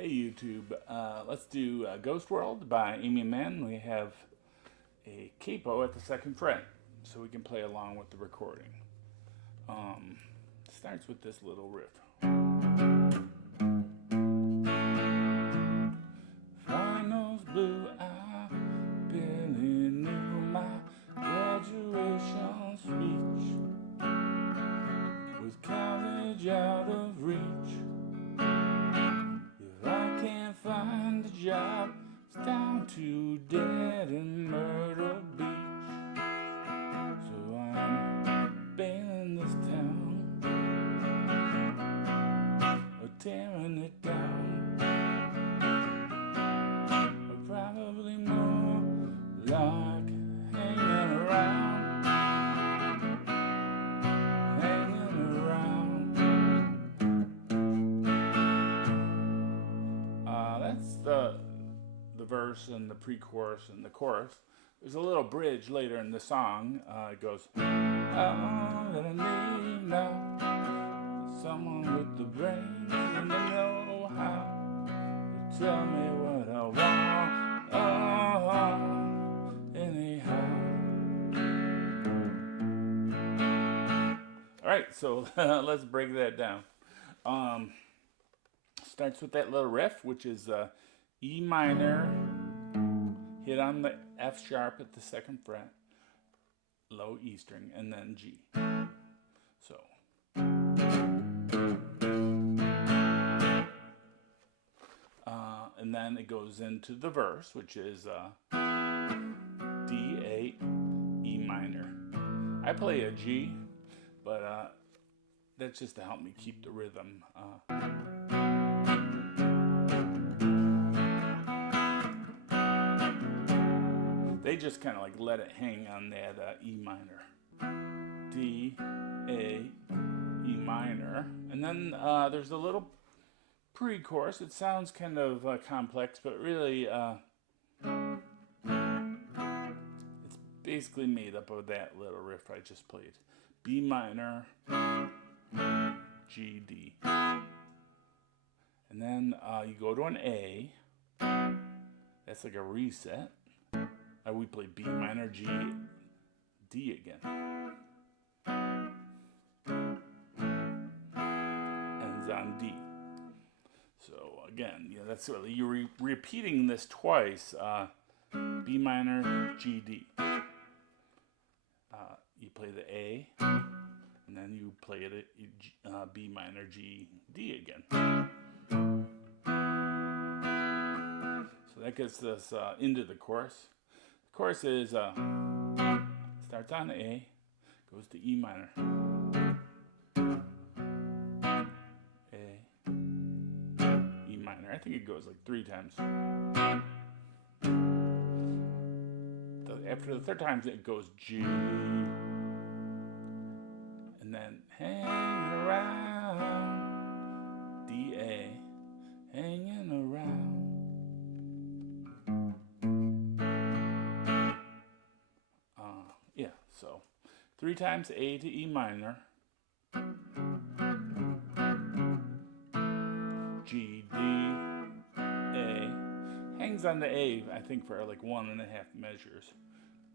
Hey YouTube, let's do Ghost World by Aimee and Mann. We have a capo at the second fret, so we can play along with the recording. Starts with this little riff. Finals blue, I barely knew my graduation speech. With college out of reach, find a job, it's down to dead and Myrtle Beach. So I'm bailing this town, or tearing it down, or probably more like hanging around. That's the verse and the pre-chorus and the chorus. There's a little bridge later in the song. It goes, all that I need now, someone with the brains and the know-how to tell me what I want, anyhow. All right, so let's break that down. Starts with that little riff, which is E minor, hit on the F sharp at the second fret, low E string, and then G. So. And then it goes into the verse, which is D, A, E minor. I play a G, but that's just to help me keep the rhythm. They just kind of like let it hang on that E minor. D, A, E minor. And then there's a little pre-chorus. It sounds kind of complex, but really it's basically made up of that little riff I just played. B minor, G, D. And then you go to an A. That's like a reset. We play B minor, G, D again. Ends on D. So again, that's really, you're repeating this twice. B minor, G, D. You play the A, and then you play it at B minor, G, D again. So that gets us into the chorus. The chorus is starts on A, goes to E minor, A, E minor. I think it goes like 3 times. After the third time, it goes G, and then hanging around, D, A, hanging around. So 3 times A to E minor, G, D, A, hangs on the A, I think, for like 1.5 measures,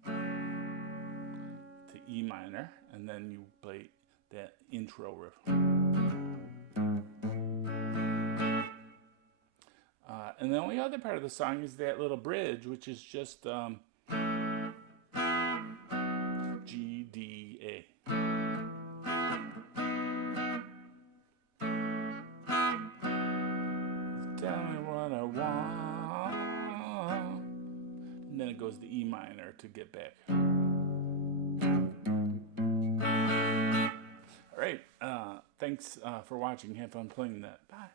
to E minor, and then you play that intro riff. And the only other part of the song is that little bridge, which is just G, D, A. Tell me what I want. And then it goes to E minor to get back. All right. Thanks for watching. Have fun playing that. Bye.